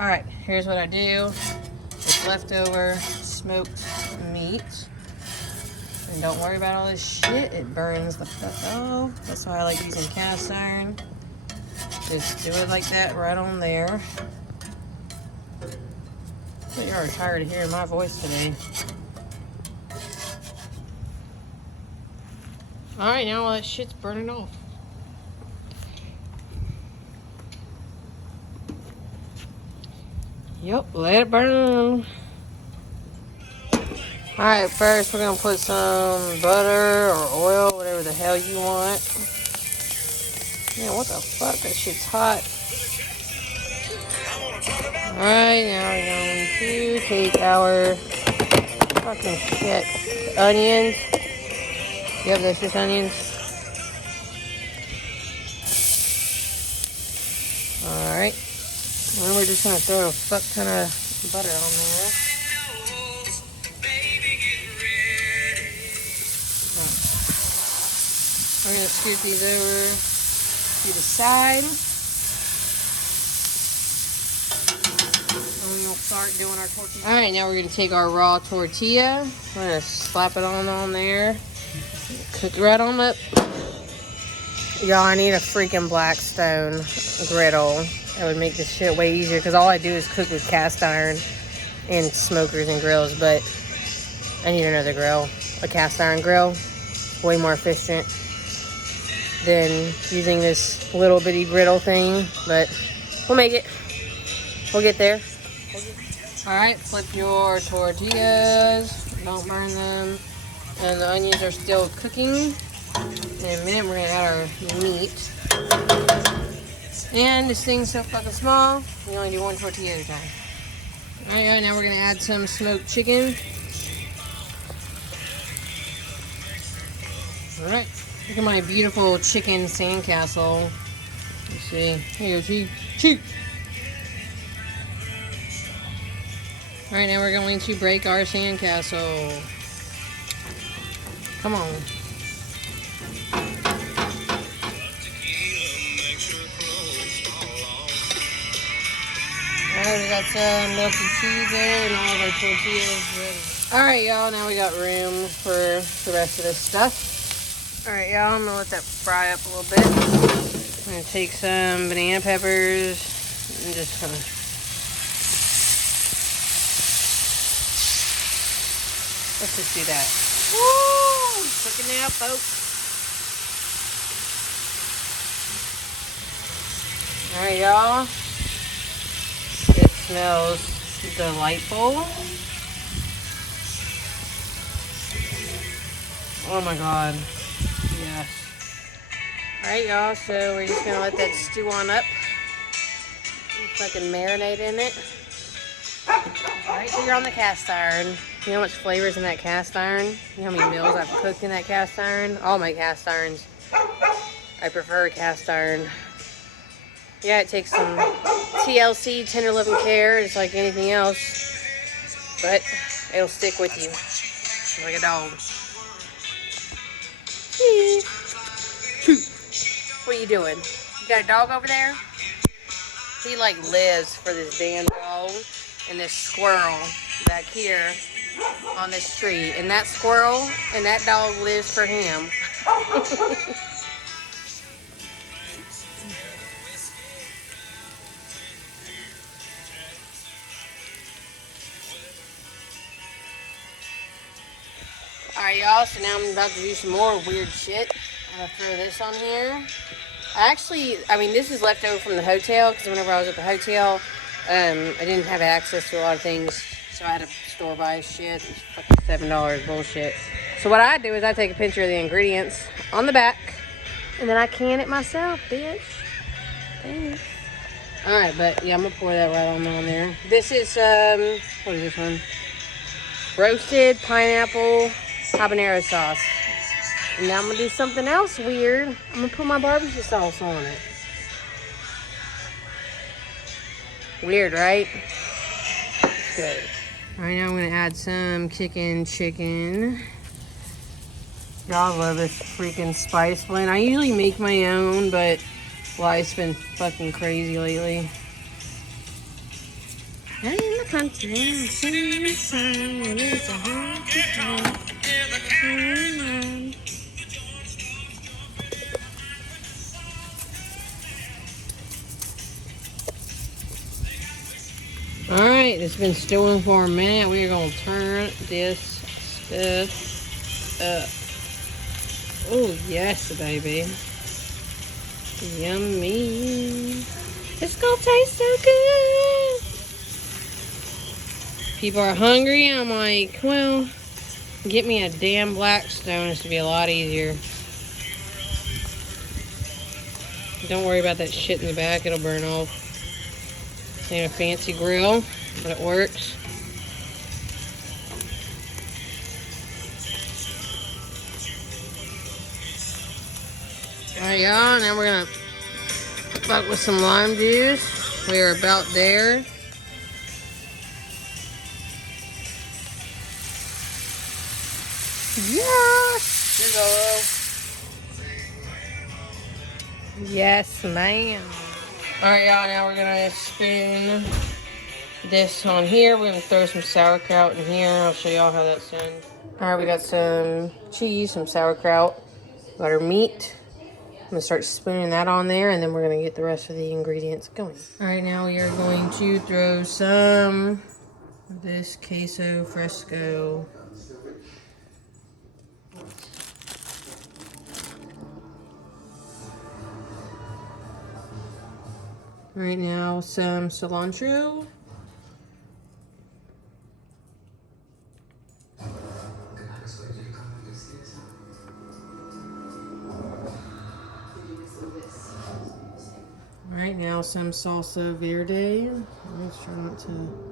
Alright, here's what I do with leftover smoked meat. And don't worry about all this shit, it burns the fuck off. That's why I like using cast iron. Just do it like that right on there. But you're already tired of hearing my voice today. Alright, now all that shit's burning off. Yep, let it burn. Alright, first we're gonna put some butter or oil, whatever the hell you want. Man, what the fuck? That shit's hot. Alright, now we're going to take our fucking shit onions. You have those just onions? Alright. And we're just gonna throw a fuck ton of butter on there. We're gonna scoot these over to the side. And we'll start doing our tortilla. Alright, now we're gonna take our raw tortilla. We're gonna slap it on there. Cook it right on up. Y'all, I need a freaking Blackstone griddle. That would make this shit way easier because all I do is cook with cast iron and smokers and grills, but I need another grill. A cast iron grill. Way more efficient than using this little bitty griddle thing, but we'll make it. We'll get there. Alright, flip your tortillas. Don't burn them. And the onions are still cooking. In a minute, we're gonna add our meat. And this thing's so fucking small, we only do one tortilla at a time. Alright, now we're gonna add some smoked chicken. Alright, look at my beautiful chicken sandcastle. Let's see. Here, cheek. Alright, now we're going to break our sandcastle. Come on. Alright, we got some melted cheese there and all of our tortillas ready. Alright, y'all, now we got room for the rest of this stuff. Alright, y'all, I'm gonna let that fry up a little bit. I'm gonna take some banana peppers and just kind of. Let's just do that. Woo! Cooking now, folks. Alright, y'all. It smells delightful. Oh my god. Yes. Alright, y'all, so we're just gonna let that stew on up. Fucking marinate in it. Right here on the cast iron. You know how much flavor's in that cast iron? You know how many meals I've cooked in that cast iron? All my cast irons. I prefer cast iron. Yeah, it takes some TLC, tender loving care, just like anything else. But it'll stick with you. Like a dog. What are you doing? You got a dog over there? He like lives for this damn dog and this squirrel back here on this tree. And that squirrel and that dog lives for him. Alright, y'all, so now I'm about to do some more weird shit. I'm going to throw this on here. I mean, this is left over from the hotel, because whenever I was at the hotel, I didn't have access to a lot of things, so I had to store-buy shit. It's fucking $7 bullshit. So what I do is I take a picture of the ingredients on the back, and then I can it myself, bitch. Thanks. Alright, but yeah, I'm going to pour that right on there. This is, what is this one? Roasted pineapple habanero sauce. And now I'm going to do something else weird. I'm going to put my barbecue sauce on it. Weird, right? Good. Alright, now I'm going to add some chicken. Y'all love this freaking spice blend. I usually make my own, but life's been fucking crazy lately. Out in the country, singing a song, and it's a hard to Alright, it's been stewing for a minute. We are going to turn this stuff up. Oh, yes, baby. Yummy. It's going to taste so good. People are hungry. I'm like, well, get me a damn Blackstone. This would be a lot easier. Don't worry about that shit in the back. It'll burn off. Ain't a fancy grill, but it works. Alright, y'all. Now we're going to fuck with some lime juice. We are about there. Yes! Yes, ma'am. Alright, y'all. Now we're going to spoon this on here. We're going to throw some sauerkraut in here. I'll show y'all how that's done. Alright, we got some cheese, some sauerkraut, got our meat. I'm going to start spooning that on there, and then we're going to get the rest of the ingredients going. Alright, now we are going to throw some of this queso fresco. Right now, some cilantro. Right now, some salsa verde. Let's try not to